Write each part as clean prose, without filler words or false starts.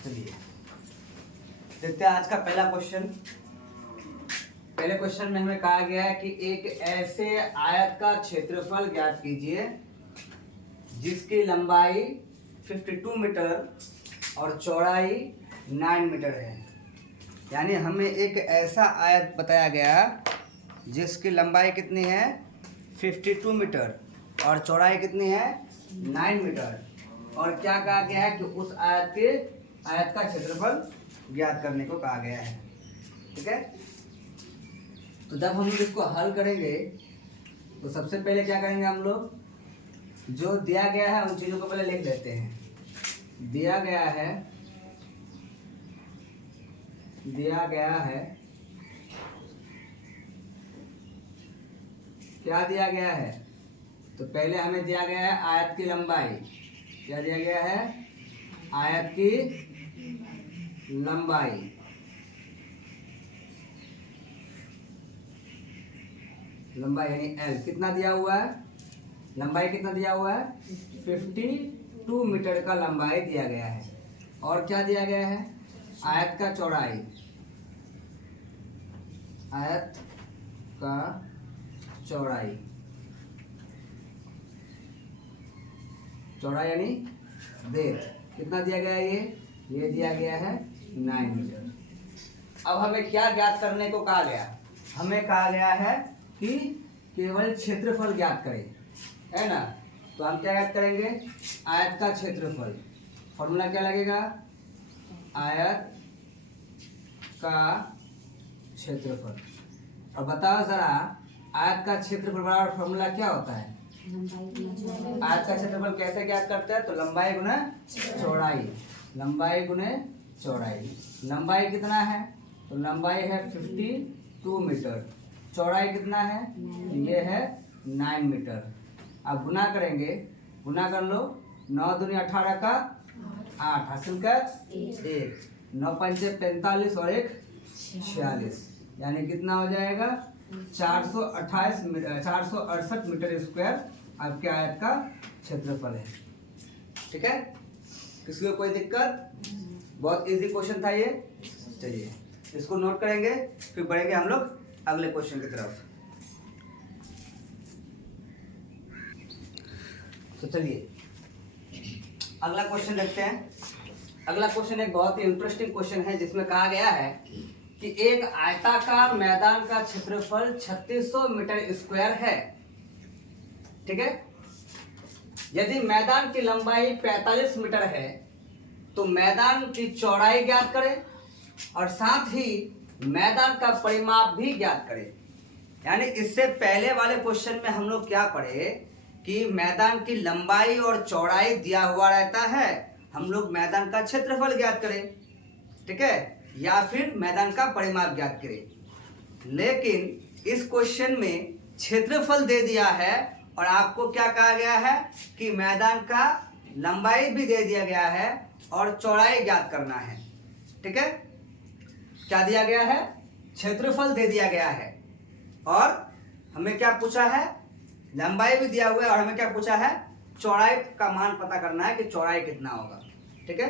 चलिए देखते हैं आज का पहला क्वेश्चन। पहले क्वेश्चन में हमें कहा गया है कि एक ऐसे आयत का क्षेत्रफल ज्ञात कीजिए जिसकी लंबाई 52 मीटर और चौड़ाई 9 मीटर है। यानी हमें एक ऐसा आयत बताया गया जिसकी लंबाई कितनी है 52 मीटर और चौड़ाई कितनी है 9 मीटर, और क्या कहा गया है कि उस आयत का क्षेत्रफल ज्ञात करने को कहा गया है। ठीक है, तो जब हम लोग इसको हल करेंगे तो सबसे पहले क्या करेंगे, हम लोग जो दिया गया है उन चीज़ों को पहले लिख लेते हैं। दिया गया है क्या दिया गया है, तो पहले हमें दिया गया है आयत की लंबाई। क्या दिया गया है, आयत की लंबाई। लंबाई यानी L कितना दिया हुआ है, लंबाई कितना दिया हुआ है 52 मीटर का लंबाई दिया गया है। और क्या दिया गया है, आयत का चौड़ाई। आयत का चौड़ाई, चौड़ाई यानी डेप्थ कितना दिया गया है, ये दिया गया है 9 मीटर। अब हमें क्या ज्ञात करने को कहा गया, हमें कहा गया है कि केवल क्षेत्रफल ज्ञात करें, है ना। तो हम क्या ज्ञात करेंगे, आयत का क्षेत्रफल। फॉर्मूला क्या लगेगा, आयत का क्षेत्रफल। और बताओ जरा, आयत का क्षेत्रफल बराबर फॉर्मूला क्या होता है, आयत का क्षेत्रफल कैसे ज्ञात करते हैं, तो लंबाई गुना चौड़ाई। लंबाई गुने चौड़ाई। लंबाई कितना है, तो लंबाई है 52 मीटर, चौड़ाई कितना है, ये है 9 मीटर। अब गुना करेंगे, गुना कर लो, 9 दूनी 18 का 8 हासिल कर 1, 9 पंचे 45 और 1 46, यानी कितना हो जाएगा 468 मीटर स्क्वायर आपके आयत का क्षेत्रफल है। ठीक है, किसी को कोई दिक्कत, बहुत इजी क्वेश्चन था ये। चलिए इसको नोट करेंगे, फिर बढ़ेंगे हम लोग अगले क्वेश्चन की तरफ। तो चलिए अगला क्वेश्चन देखते हैं। अगला क्वेश्चन एक बहुत ही इंटरेस्टिंग क्वेश्चन है जिसमें कहा गया है कि एक आयताकार मैदान का क्षेत्रफल 3600 मीटर स्क्वायर है। ठीक है, यदि मैदान की लंबाई 45 मीटर है तो मैदान की चौड़ाई ज्ञात करें और साथ ही मैदान का परिमाप भी ज्ञात करें। यानी इससे पहले वाले क्वेश्चन में हम लोग क्या पढ़े कि मैदान की लंबाई और चौड़ाई दिया हुआ रहता है, हम लोग मैदान का क्षेत्रफल ज्ञात करें, ठीक है, या फिर मैदान का परिमाप ज्ञात करें। लेकिन इस क्वेश्चन में क्षेत्रफल दे दिया है और आपको क्या कहा गया है कि मैदान का लंबाई भी दे दिया गया है और चौड़ाई ज्ञात करना है। ठीक है, क्या दिया गया है, क्षेत्रफल दे दिया गया है और हमें क्या पूछा है, लंबाई भी दिया हुआ है और हमें क्या पूछा है, चौड़ाई का मान पता करना है कि चौड़ाई कितना होगा। ठीक है,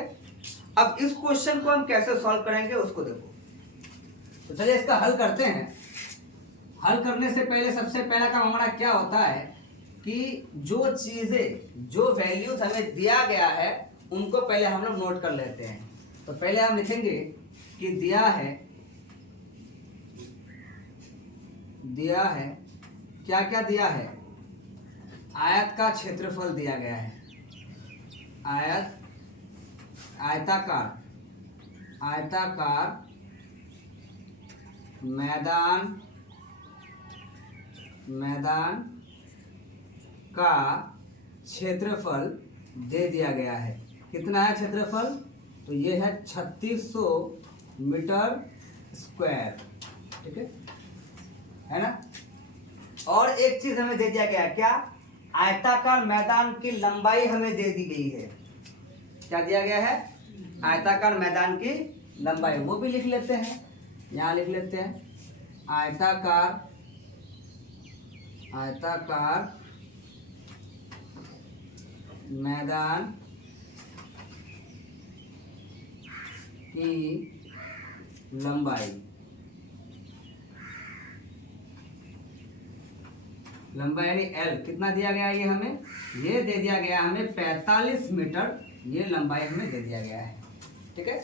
अब इस क्वेश्चन को हम कैसे सॉल्व करेंगे उसको देखो। तो चलिए इसका हल करते हैं। हल करने से पहले सबसे पहला काम हमारा क्या होता है कि जो चीजें, जो वैल्यूज हमें दिया गया है उनको पहले हम लोग नोट कर लेते हैं। तो पहले हम लिखेंगे कि दिया है क्या क्या दिया है, आयत का क्षेत्रफल दिया गया है, आयताकार मैदान का क्षेत्रफल दे दिया गया है। कितना है क्षेत्रफल, तो ये है 3600 मीटर स्क्वायर। ठीक है ना। और एक चीज हमें दे दिया गया है, क्या, आयताकार मैदान की लंबाई हमें दे दी गई है। क्या दिया गया है, आयताकार मैदान की लंबाई, वो भी लिख लेते हैं, यहाँ लिख लेते हैं आयताकार मैदान की लंबाई यानी L कितना दिया गया है, ये हमें ये दे दिया गया हमें 45 मीटर, ये लंबाई हमें दे दिया गया है। ठीक है,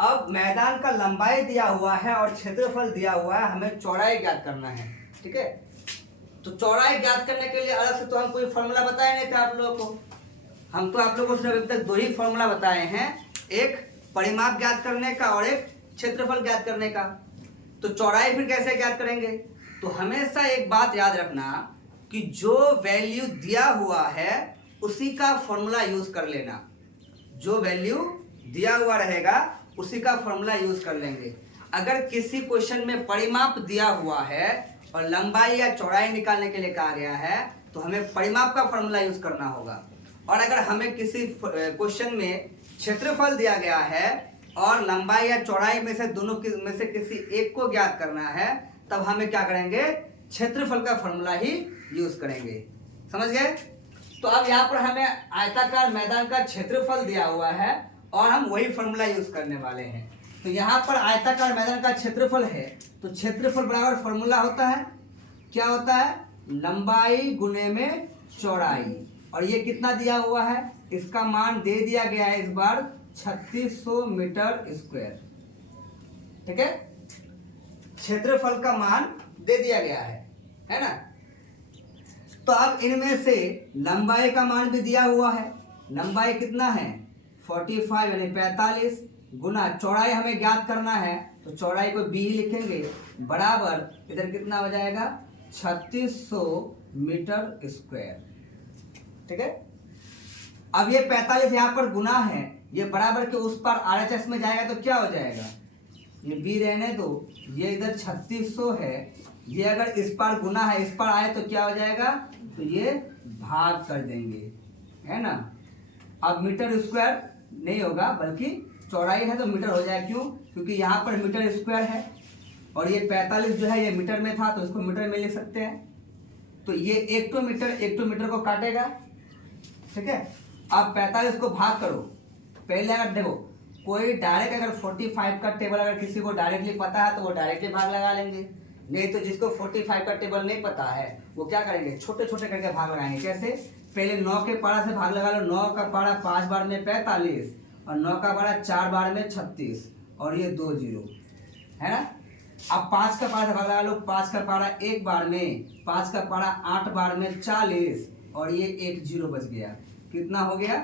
अब मैदान का लंबाई दिया हुआ है और क्षेत्रफल दिया हुआ है, हमें चौड़ाई ज्ञात करना है। ठीक है, तो चौड़ाई ज्ञात करने के लिए अलग से तो हम कोई फॉर्मूला बताए नहीं थे आप लोगों को। हम तो आप लोगों को सिर्फ अभी तक दो ही फॉर्मूला बताए हैं, एक परिमाप ज्ञात करने का और एक क्षेत्रफल ज्ञात करने का। तो चौड़ाई फिर कैसे ज्ञात करेंगे? तो हमेशा एक बात याद रखना कि जो वैल्यू दिया हुआ है उसी का फॉर्मूला यूज कर लेना। जो वैल्यू दिया हुआ रहेगा उसी का फॉर्मूला यूज कर लेंगे। अगर किसी क्वेश्चन में परिमाप दिया हुआ है और लंबाई या चौड़ाई निकालने के लिए कहा गया है तो हमें परिमाप का फॉर्मूला यूज करना होगा। और अगर हमें किसी क्वेश्चन में क्षेत्रफल दिया गया है और लंबाई या चौड़ाई में से दोनों में से किसी एक को ज्ञात करना है, तब हमें क्या करेंगे? क्षेत्रफल का फॉर्मूला ही यूज करेंगे। समझ गए? तो अब यहाँ पर हमें आयताकार मैदान का क्षेत्रफल दिया हुआ है और हम वही फॉर्मूला यूज करने वाले हैं। तो यहाँ पर आयताकार मैदान का क्षेत्रफल है, तो क्षेत्रफल बराबर फॉर्मूला होता है, क्या होता है? लंबाई गुने में चौड़ाई। और ये कितना दिया हुआ है? इसका मान दे दिया गया है इस बार 3600 मीटर स्क्वायर। ठीक है, क्षेत्रफल का मान दे दिया गया है ना। तो अब इनमें से लंबाई का मान भी दिया हुआ है। लंबाई कितना है? 45 यानी 45 गुना चौड़ाई हमें ज्ञात करना है, तो चौड़ाई को b ही लिखेंगे, बराबर इधर कितना हो जाएगा? 3600 मीटर स्क्वायर। ठीक है, अब ये 45 यहाँ पर गुना है, ये बराबर के उस पर RHS में जाएगा तो क्या हो जाएगा? ये b रहने दो, ये इधर 3600 है, ये अगर इस पार गुना है इस पर आए तो क्या हो जाएगा? तो ये भाग कर देंगे, है ना। अब मीटर स्क्वायर नहीं होगा बल्कि चौड़ाई है तो मीटर हो जाएगा। क्यों? क्योंकि यहाँ पर मीटर स्क्वायर है और ये 45 जो है ये मीटर में था तो इसको मीटर में लिख सकते हैं। तो ये एक तो मीटर को काटेगा। ठीक है, अब 45 को भाग करो। पहले अगर देखो कोई डायरेक्ट अगर 45 का टेबल अगर किसी को डायरेक्टली पता है तो वो डायरेक्टली भाग लगा लेंगे, नहीं तो जिसको 45 का टेबल नहीं पता है वो क्या करेंगे? छोटे छोटे करके भाग लगाएंगे। कैसे? पहले 9 के पारा से भाग लगा लो। 9 का पारा 5 बार में 45 और 9 का पारा 4 बार में 36 और ये 2 जीरो है ना। अब 5 का पारा से भाग लगा लो। 5 का पारा 1 बार में, 5 का पारा 8 बार में 40 और ये 1 जीरो बच गया। कितना हो गया?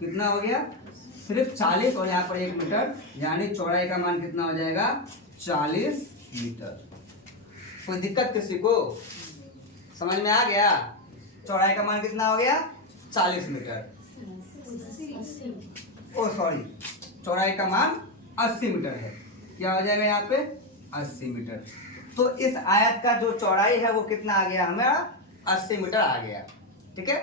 कितना हो गया? सिर्फ 40 और यहाँ पर 1 मीटर, यानी चौड़ाई का मान कितना हो जाएगा? 40 मीटर। कोई दिक्कत किसी को? समझ में आ गया? चौड़ाई का मान कितना हो गया? 40 मीटर। ओ सॉरी, चौड़ाई का मान 80 मीटर है। क्या हो जाएगा यहाँ पे? 80 मीटर। तो इस आयत का जो चौड़ाई है वो कितना आ गया? हमारा 80 मीटर आ गया। ठीक है,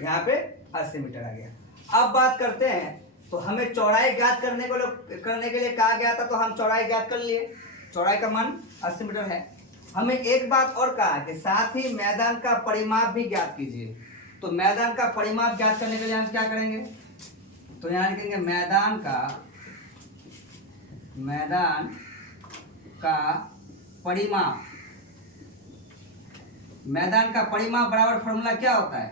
यहाँ पे 80 मीटर आ गया। अब बात करते हैं, तो हमें चौड़ाई ज्ञात करने के लिए कहा गया था, तो हम चौड़ाई ज्ञात कर लिए। चौड़ाई का मान 80 मीटर है। हमें एक बात और कहा कि साथ ही मैदान का परिमाप भी ज्ञात कीजिए। तो मैदान का परिमाप ज्ञात करने के लिए हम क्या करेंगे? तो यहाँ लिखेंगे मैदान का परिमाप। मैदान का परिमाप बराबर फॉर्मूला क्या होता है?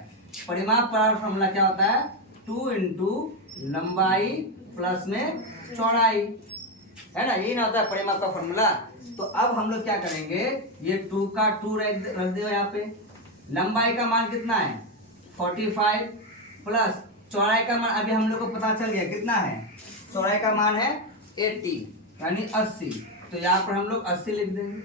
परिमाप बराबर फॉर्मूला क्या होता है? 2 इंटू लंबाई प्लस में चौड़ाई, है ना। यही ना होता है परिमाप का फॉर्मूला। तो अब हम लोग क्या करेंगे? ये 2 का 2 रख दो यहाँ पे। लंबाई का मान कितना है? 45 प्लस चौड़ाई का मान अभी हम लोग को पता चल गया कितना है? चौड़ाई का मान है 80 यानी 80। तो यहाँ पर हम लोग 80 लिख देंगे।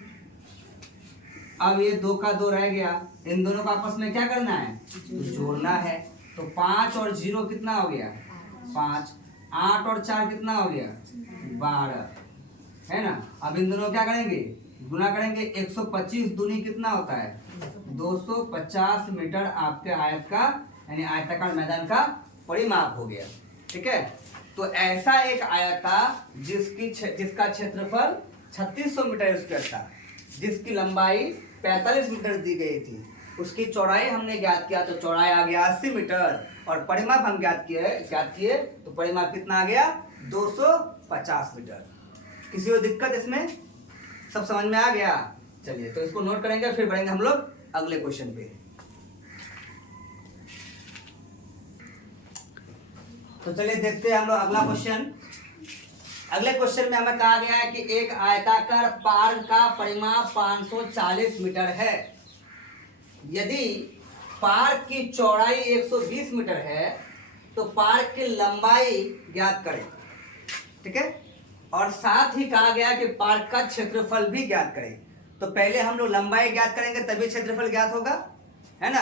अब ये 2 का 2 रह गया, इन दोनों को आपस में क्या करना है? जोड़ना है। तो 5 और 0 कितना हो गया? 5। 8 और 4 कितना हो गया? 12, है ना। अब इन दोनों क्या करेंगे? गुना करेंगे। 125 दूनी कितना होता है? 250 मीटर आपके आयत का यानी आयताकार मैदान का परिमाप हो गया। ठीक है, तो ऐसा एक आयत था जिसका क्षेत्रफल 3600 मीटर स्क्वायर था, जिसकी लंबाई 45 मीटर दी गई थी। उसकी चौड़ाई हमने ज्ञात किया तो चौड़ाई आ गया 80 मीटर और परिमाप हम ज्ञात किए तो परिमाप कितना आ गया 250 मीटर। किसी को दिक्कत इसमें? सब समझ में आ गया? चलिए तो इसको नोट करेंगे फिर बढ़ेंगे हम लोग अगले क्वेश्चन पे। तो चलिए देखते हैं हम लोग अगला क्वेश्चन। अगले क्वेश्चन में हमें कहा गया है कि एक आयताकार पार्क का परिमाप 540 मीटर है। यदि पार्क की चौड़ाई 120 मीटर है तो पार्क की लंबाई ज्ञात करें। ठीक है, और साथ ही कहा गया कि पार्क का क्षेत्रफल भी ज्ञात करें। तो पहले हम लोग लंबाई ज्ञात करेंगे तभी क्षेत्रफल ज्ञात होगा, है ना।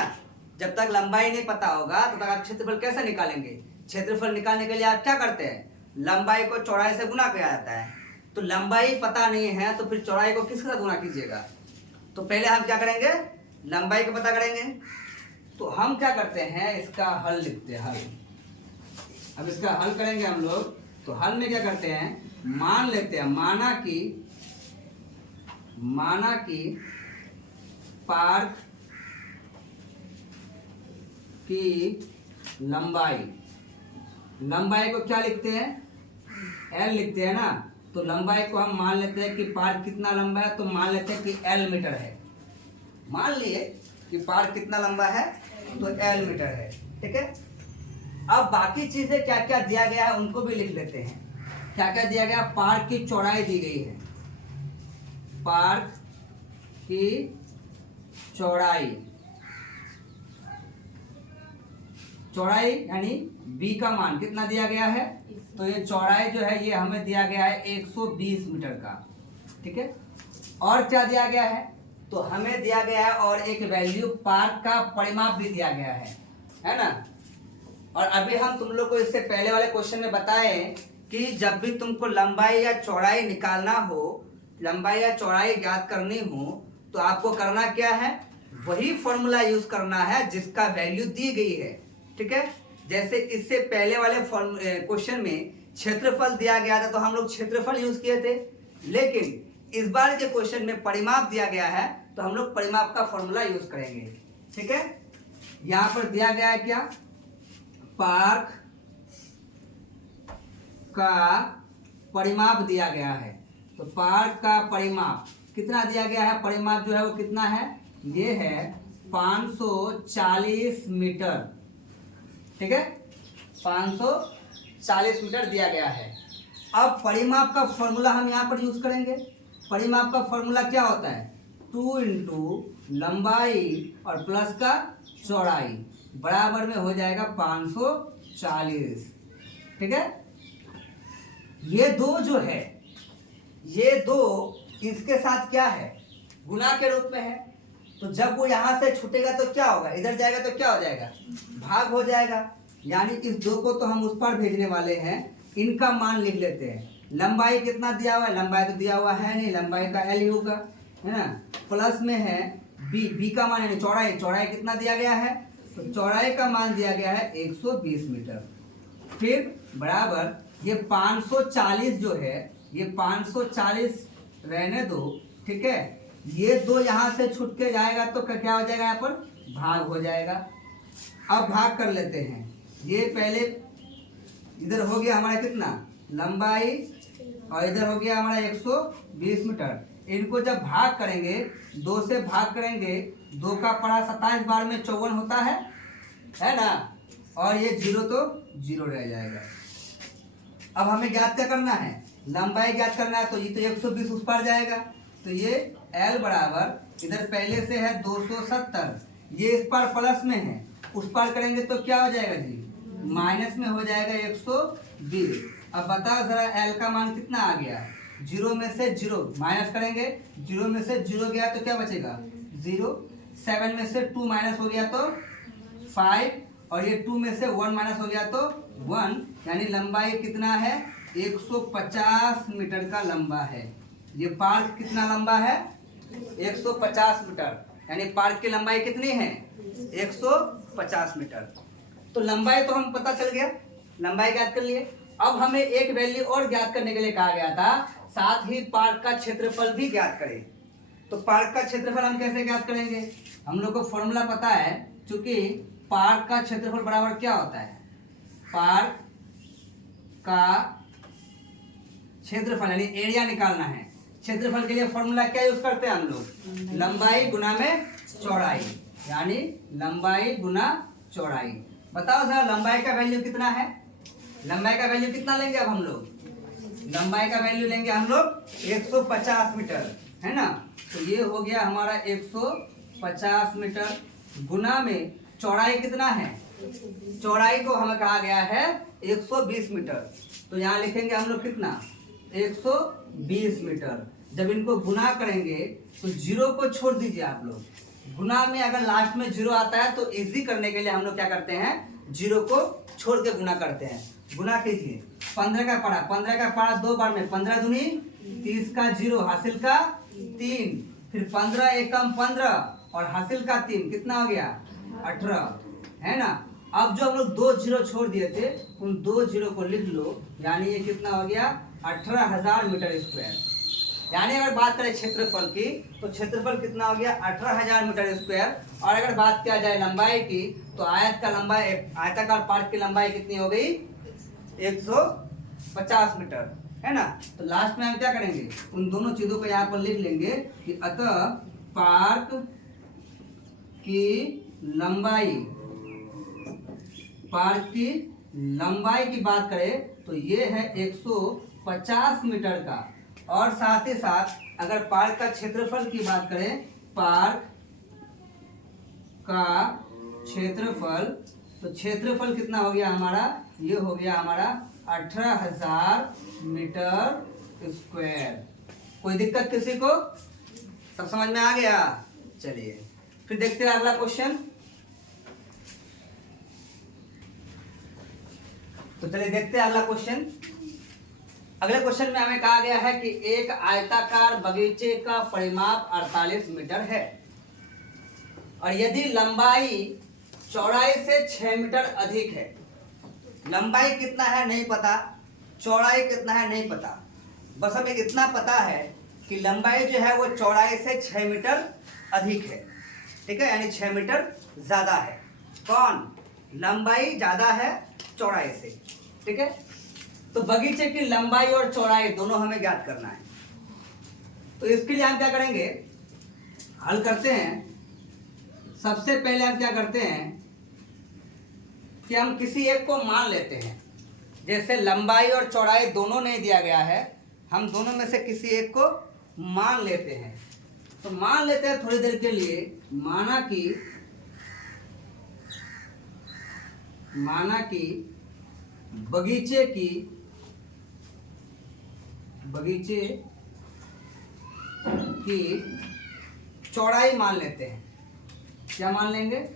जब तक लंबाई नहीं पता होगा तो तक आप क्षेत्रफल कैसे निकालेंगे? क्षेत्रफल निकालने के लिए आप क्या करते हैं? लंबाई को चौड़ाई से गुना किया जाता है। तो लंबाई पता नहीं है तो फिर चौड़ाई को किसके साथ गुना कीजिएगा? तो पहले हम क्या करेंगे? लंबाई को पता करेंगे। तो हम क्या करते हैं, इसका हल लिखते हैं। हल, अब इसका हल करेंगे हम लोग। तो हल में क्या करते हैं, मान लेते हैं, माना कि पार्क की लंबाई को क्या लिखते हैं? एल लिखते हैं ना। तो लंबाई को हम मान लेते हैं कि पार्क कितना लंबा है, तो मान लेते हैं कि एल मीटर है। मान लिए कि पार्क कितना लंबा है, तो एल मीटर है। ठीक है, अब बाकी चीजें क्या क्या दिया गया है उनको भी लिख लेते हैं। क्या क्या दिया गया? पार्क की चौड़ाई दी गई है, पार्क की चौड़ाई यानी बी का मान कितना दिया गया है? तो ये चौड़ाई जो है ये हमें दिया गया है 120 मीटर का। ठीक है, और क्या दिया गया है? तो हमें दिया गया है और एक वैल्यू पार्क का परिमाप भी दिया गया है ना। और अभी हम तुम लोग को इससे पहले वाले क्वेश्चन में बताए कि जब भी तुमको लंबाई या चौड़ाई निकालना हो, लंबाई या चौड़ाई ज्ञात करनी हो, तो आपको करना क्या है? वही फॉर्मूला यूज करना है जिसका वैल्यू दी गई है। ठीक है, जैसे इससे पहले वाले क्वेश्चन में क्षेत्रफल दिया गया था तो हम लोग क्षेत्रफल यूज किए थे, लेकिन इस बार के क्वेश्चन में परिमाप दिया गया है तो हम लोग परिमाप का फॉर्मूला यूज करेंगे। ठीक है, यहां पर दिया गया है क्या? पार्क का परिमाप दिया गया है। तो पार्क का परिमाप कितना दिया गया है? परिमाप जो है वो कितना है? ये है 540 मीटर। ठीक है, 540 मीटर दिया गया है। अब परिमाप का फॉर्मूला हम यहाँ पर यूज करेंगे। परिमाप का फॉर्मूला क्या होता है? 2 इंटू लंबाई और प्लस का चौड़ाई बराबर में हो जाएगा 540। ठीक है, ये दो जो है, ये दो इसके साथ क्या है? गुना के रूप में है। तो जब वो यहां से छूटेगा तो क्या होगा? इधर जाएगा तो क्या हो जाएगा? भाग हो जाएगा। यानी इस दो को तो हम उस पर भेजने वाले हैं, इनका मान लिख लेते हैं। लंबाई कितना दिया हुआ है? लंबाई तो दिया हुआ है नहीं, लंबाई का एल ही होगा, है ना। प्लस में है बी का मान यानी चौड़ाई कितना दिया गया है? तो चौड़ाई का मान दिया गया है 120 मीटर। फिर बराबर ये 540 जो है, ये 540 रहने दो। ठीक है, ये दो यहाँ से छूट के जाएगा तो क्या हो जाएगा? यहाँ पर भाग हो जाएगा। अब भाग कर लेते हैं। ये पहले इधर हो गया हमारा कितना? लंबाई, और इधर हो गया हमारा 120 मीटर। इनको जब भाग करेंगे, 2 से भाग करेंगे, 2 का पड़ा 27 बार में 54 होता है ना। और ये 0 तो 0 रह जाएगा। अब हमें ज्ञात क्या करना है? लंबाई ज्ञात करना है। तो ये तो 120 उस पार जाएगा, तो ये L बराबर इधर पहले से है 270, ये इस पार प्लस में है, उस पार करेंगे तो क्या हो जाएगा जी? माइनस में हो जाएगा 120। अब बताओ जरा L का मान कितना आ गया? 0 में से 0 माइनस करेंगे, 0 में से 0 गया तो क्या बचेगा? 0। 7 में से 2 माइनस हो गया तो 5, और ये 2 में से 1 माइनस हो गया तो 1। यानी लंबाई कितना है? 150 मीटर का लंबा है। ये पार्क कितना लंबा है? 150 मीटर। यानी पार्क की लंबाई कितनी है? 150 मीटर। तो लंबाई तो हम पता चल गया, लंबाई ज्ञात कर लिए। अब हमें एक वैल्यू और ज्ञात करने के लिए कहा गया था, साथ ही पार्क का क्षेत्रफल भी ज्ञात करें। तो पार्क का क्षेत्रफल हम कैसे ज्ञात करेंगे? हम लोग को फॉर्मूला पता है, क्योंकि पार्क का क्षेत्रफल बराबर क्या होता है, पार्क का क्षेत्रफल यानी एरिया निकालना है। क्षेत्रफल के लिए फॉर्मूला क्या यूज करते हैं हम लोग, लंबाई गुना में चौड़ाई, यानी लंबाई गुना चौड़ाई। बताओ जरा लंबाई का वैल्यू कितना है, लंबाई का वैल्यू कितना लेंगे अब हम लोग, लंबाई का वैल्यू लेंगे हम लोग 150 मीटर, है ना। तो ये हो गया हमारा 150 मीटर गुना में चौड़ाई कितना है, चौड़ाई को हमें कहा गया है 120 मीटर। तो यहाँ लिखेंगे हम लोग कितना, 120 मीटर। जब इनको गुना करेंगे तो जीरो को छोड़ दीजिए आप लोग, गुना में अगर लास्ट में जीरो आता है तो इजी करने के लिए हम लोग क्या करते हैं, जीरो को छोड़ के गुना करते हैं। गुना कीजिए, 15 का पढ़ा 2 बार में 15 दूनी 30 का 0 हासिल का 3, फिर 15 एकम 15 और हासिल का 3 कितना हो गया 18, है ना। अब जो हम लोग 2 जीरो छोड़ दिए थे उन 2 जीरो को लिख लो, यानी ये कितना हो गया 18,000 मीटर स्क्वायर। यानी अगर बात करें क्षेत्रफल की तो क्षेत्रफल कितना हो गया 18,000 मीटर स्क्वायर। और अगर बात किया जाए लंबाई की तो आयताकार पार्क की लंबाई कितनी हो गई 150 मीटर, है ना। तो लास्ट में हम क्या करेंगे, उन दोनों चीजों को यहाँ पर लिख लेंगे कि अतः पार्क की लंबाई की बात करें तो ये है 150 मीटर का। और साथ ही साथ अगर पार्क का क्षेत्रफल की बात करें, पार्क का क्षेत्रफल, तो क्षेत्रफल कितना हो गया हमारा, ये हो गया हमारा 18,000 मीटर स्क्वायर। कोई दिक्कत किसी को, सब समझ में आ गया। चलिए फिर देखते हैं अगला क्वेश्चन। तो चलिए देखते हैं अगला क्वेश्चन। अगले क्वेश्चन में हमें कहा गया है कि एक आयताकार बगीचे का परिमाप 48 मीटर है और यदि लंबाई चौड़ाई से 6 मीटर अधिक है। लंबाई कितना है नहीं पता, चौड़ाई कितना है नहीं पता, बस हमें इतना पता है कि लंबाई जो है वो चौड़ाई से 6 मीटर अधिक है, ठीक है, यानी 6 मीटर ज्यादा है। कौन, लंबाई ज्यादा है चौड़ाई से, ठीक है। तो बगीचे की लंबाई और चौड़ाई दोनों हमें ज्ञात करना है। तो इसके लिए हम क्या करेंगे, हल करते हैं। सबसे पहले हम क्या करते हैं कि हम किसी एक को मान लेते हैं। जैसे लंबाई और चौड़ाई दोनों नहीं दिया गया है, हम दोनों में से किसी एक को मान लेते हैं। तो मान लेते हैं थोड़ी देर के लिए, माना कि बगीचे की चौड़ाई मान लेते हैं। क्या मान लेंगे,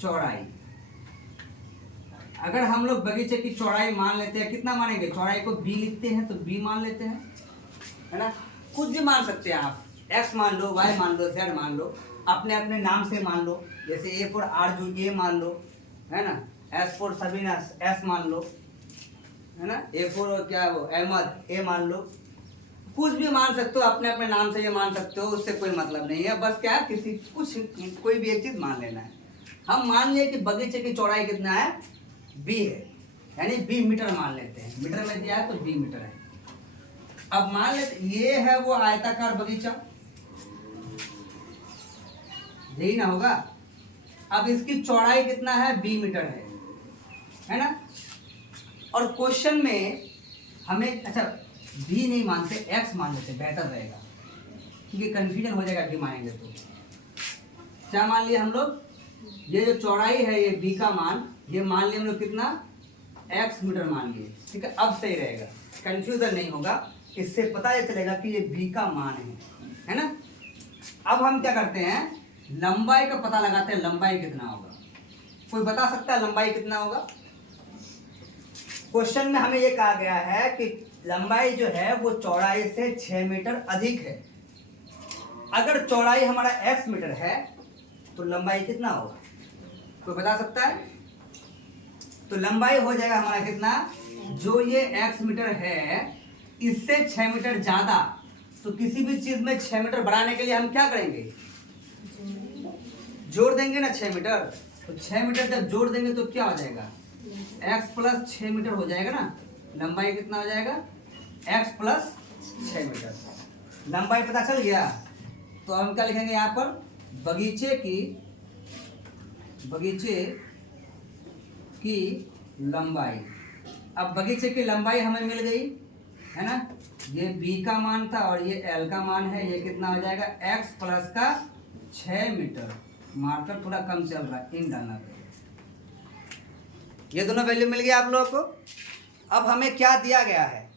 चौड़ाई। अगर हम लोग बगीचे की चौड़ाई मान लेते हैं, कितना मानेंगे, चौड़ाई को b लिखते हैं तो b मान लेते हैं, है ना। कुछ भी मान सकते हैं आप, x मान लो, y मान लो, z मान लो, अपने अपने नाम से मान लो। जैसे a फॉर आरजू a मान लो, है ना। s फॉर सबीना s मान लो, है ना। a फॉर क्या वो अहमद a मान लो। कुछ भी मान सकते हो, अपने अपने नाम से ये मान सकते हो, उससे कोई मतलब नहीं है। बस क्या है, कोई भी एक चीज मान लेना है। हम मान लिए कि बगीचे की चौड़ाई कितना है, b है, यानी b मीटर मान लेते हैं। मीटर में दिया है तो b मीटर है। अब मान लेते ये है वो आयताकार बगीचा, यही ना होगा। अब इसकी चौड़ाई कितना है, b मीटर है ना। और क्वेश्चन में हमें अच्छा b नहीं मानते, x मान लेते, बेहतर रहेगा, क्योंकि कंफ्यूजन हो जाएगा b मानेंगे तो। क्या मान लिए हम लोग, ये जो चौड़ाई है ये b का मान, ये मान लिए हम लोग कितना, x मीटर मान लिए, ठीक है। अब सही रहेगा, कंफ्यूजन नहीं होगा, इससे पता ये चलेगा कि ये b का मान है ना। अब हम क्या करते हैं, लंबाई का पता लगाते हैं, लंबाई कितना होगा। कोई बता सकता है लंबाई कितना होगा। क्वेश्चन में हमें ये कहा गया है कि लंबाई जो है वो चौड़ाई से 6 मीटर अधिक है। अगर चौड़ाई हमारा x मीटर है तो लंबाई कितना होगा, कोई बता सकता है। तो लंबाई हो जाएगा हमारा कितना, जो ये x मीटर है इससे 6 मीटर ज्यादा। तो किसी भी चीज में 6 मीटर बढ़ाने के लिए हम क्या करेंगे, जोड़ देंगे ना 6 मीटर, तो 6 मीटर जब जोड़ देंगे तो क्या हो जाएगा, x प्लस 6 मीटर हो जाएगा ना। लंबाई कितना हो जाएगा, x प्लस 6 मीटर। लंबाई पता चल गया। तो हम क्या लिखेंगे यहाँ पर, बगीचे की लंबाई। अब बगीचे की लंबाई हमें मिल गई है ना, ये b का मान था और ये l का मान है, ये कितना हो जाएगा, x प्लस का 6 मीटर। मार्कर थोड़ा कम चल रहा है, इन डालना पड़ेगा। ये दोनों वैल्यू मिल गया आप लोगों को। अब हमें क्या दिया गया है,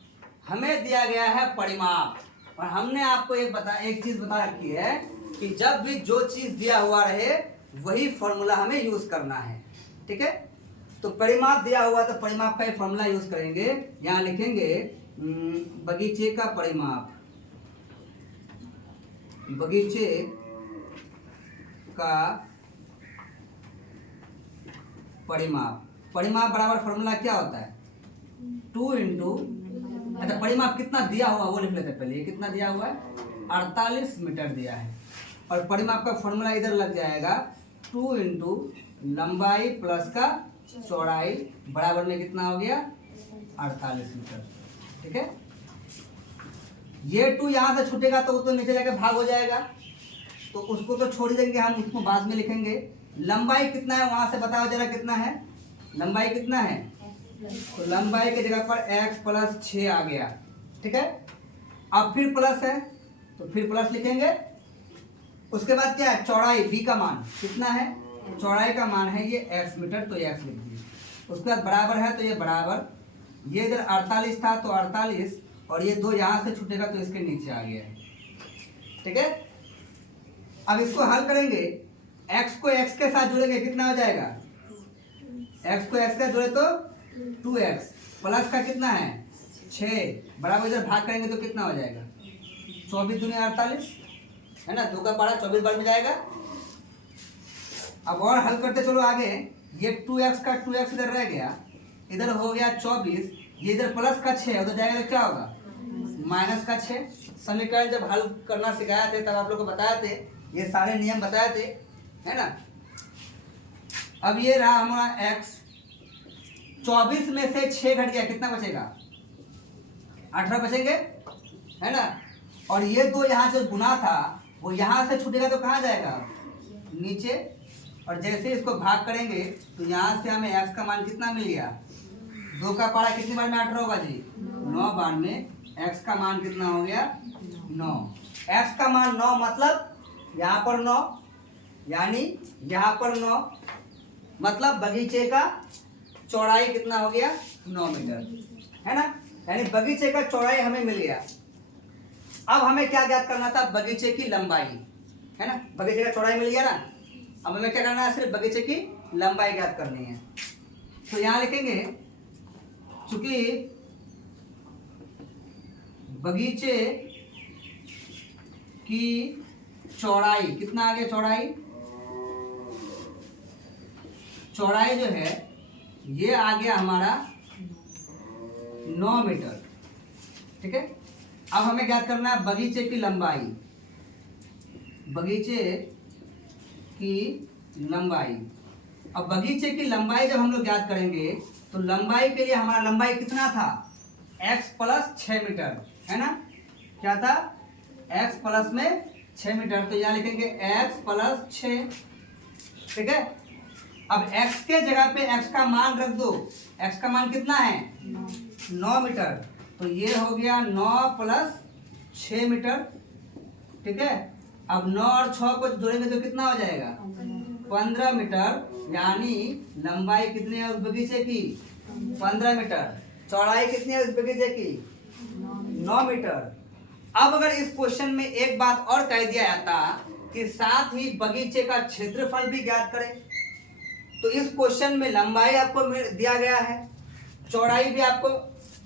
हमें दिया गया है परिमाप। और हमने आपको एक चीज बता रखी है कि जब भी जो चीज दिया हुआ रहे वही फॉर्मूला हमें यूज करना है, ठीक है। तो परिमाप दिया हुआ तो परिमाप का ही फॉर्मूला यूज करेंगे। यहाँ लिखेंगे बगीचे का परिमाप, बगीचे का परिमाप। परिमाप बराबर फॉर्मूला क्या होता है, 2 इंटू, अच्छा परिमाप कितना दिया हुआ वो लिख लेते हैं पहले। ये कितना दिया हुआ है, 48 मीटर दिया है। और परिमाप का फॉर्मूला इधर लग जाएगा, 2 इंटू लंबाई प्लस का चौड़ाई बराबर में कितना हो गया, 48 मीटर, ठीक है। ये 2 यहाँ से छूटेगा तो वो तो नीचे जाके भाग हो जाएगा, तो उसको तो छोड़ देंगे हम, उसको बाद में लिखेंगे। लंबाई कितना है वहां से बताओ जरा, कितना है लंबाई, कितना है, तो लंबाई की जगह पर x प्लस 6 आ गया, ठीक है। अब फिर प्लस है तो फिर प्लस लिखेंगे। उसके बाद क्या है, चौड़ाई b का मान कितना है, चौड़ाई का मान है ये x मीटर, तो x लिख दिए। उसके बाद बराबर है तो ये बराबर, ये इधर 48 था तो 48, और ये 2 यहाँ से छूटेगा तो इसके नीचे आ गया है, ठीक है। अब इसको हल करेंगे, x को x के साथ जोड़ेंगे, कितना हो जाएगा, x को x का जोड़े तो 2x प्लस का कितना है 6, बराबर इधर भाग करेंगे तो कितना हो जाएगा, 24 दूनी 48 है ना, 2 का पारा 24 बार में जाएगा। अब और हल करते चलो आगे, ये 2x का 2x इधर रह गया, इधर हो गया 24, ये इधर प्लस का 6 उधर जाएगा तो क्या होगा, माइनस का 6। समीकरण जब हल करना सिखाया थे तब आप लोग को बताए थे, ये सारे नियम बताए थे, है ना। अब ये रहा हमारा x, 24 में से 6 घट गया, कितना बचेगा, 18 बचेंगे, है ना। और ये 2 यहाँ से गुना था वो यहाँ से छूटेगा तो कहाँ जाएगा, नीचे। और जैसे इसको भाग करेंगे तो यहाँ से हमें x का मान कितना मिल गया, 2 का पारा कितनी बार में 18 होगा जी, 9 बार में x का मान कितना हो गया, 9। x का मान 9 मतलब यहाँ पर 9, यानी यहाँ पर 9, मतलब बगीचे का चौड़ाई कितना हो गया, 9 मीटर, है ना। यानी बगीचे का चौड़ाई हमें मिल गया। अब हमें क्या ज्ञात करना था, बगीचे की लंबाई, है ना। बगीचे का चौड़ाई मिल गया ना, अब हमें क्या करना है, सिर्फ बगीचे की लंबाई ज्ञात करनी है। तो यहाँ लिखेंगे, चूंकि बगीचे की चौड़ाई कितना आ गया, चौड़ाई जो है ये आ गया हमारा 9 मीटर, ठीक है। अब हमें क्या करना है, बगीचे की लंबाई, बगीचे की लंबाई। अब बगीचे की लंबाई जब हम लोग ज्ञात करेंगे तो लंबाई के लिए हमारा लंबाई कितना था, x प्लस 6 मीटर, है ना। क्या था, x प्लस में 6 मीटर, तो यहाँ लिखेंगे x प्लस 6, ठीक है। अब x के जगह पे x का मान रख दो, x का मान कितना है, 9 मीटर, तो ये हो गया 9 प्लस 6 मीटर, ठीक है। अब 9 और 6 को जोड़ेंगे तो कितना हो जाएगा, 15 मीटर, यानी लंबाई कितनी है उस बगीचे की, 15 मीटर, चौड़ाई कितनी है उस बगीचे की, 9 मीटर। अब अगर इस क्वेश्चन में एक बात और कह दिया जाता कि साथ ही बगीचे का क्षेत्रफल भी ज्ञात करें, तो इस क्वेश्चन में लंबाई आपको दिया गया है, चौड़ाई भी आपको,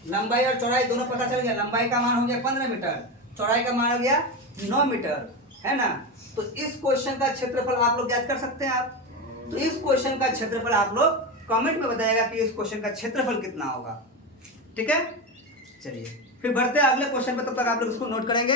लंबाई और चौड़ाई दोनों पता चल गया। लंबाई का मान हो गया 15 मीटर, चौड़ाई का मान हो गया 9 मीटर, है ना। तो इस क्वेश्चन का क्षेत्रफल आप लोग ज्ञात कर सकते हैं आप। तो इस क्वेश्चन का क्षेत्रफल आप लोग कमेंट में बताइएगा कि इस क्वेश्चन का क्षेत्रफल कितना होगा, ठीक है। चलिए फिर बढ़ते हैं अगले क्वेश्चन पे, तब तक आप लोग इसको नोट करेंगे।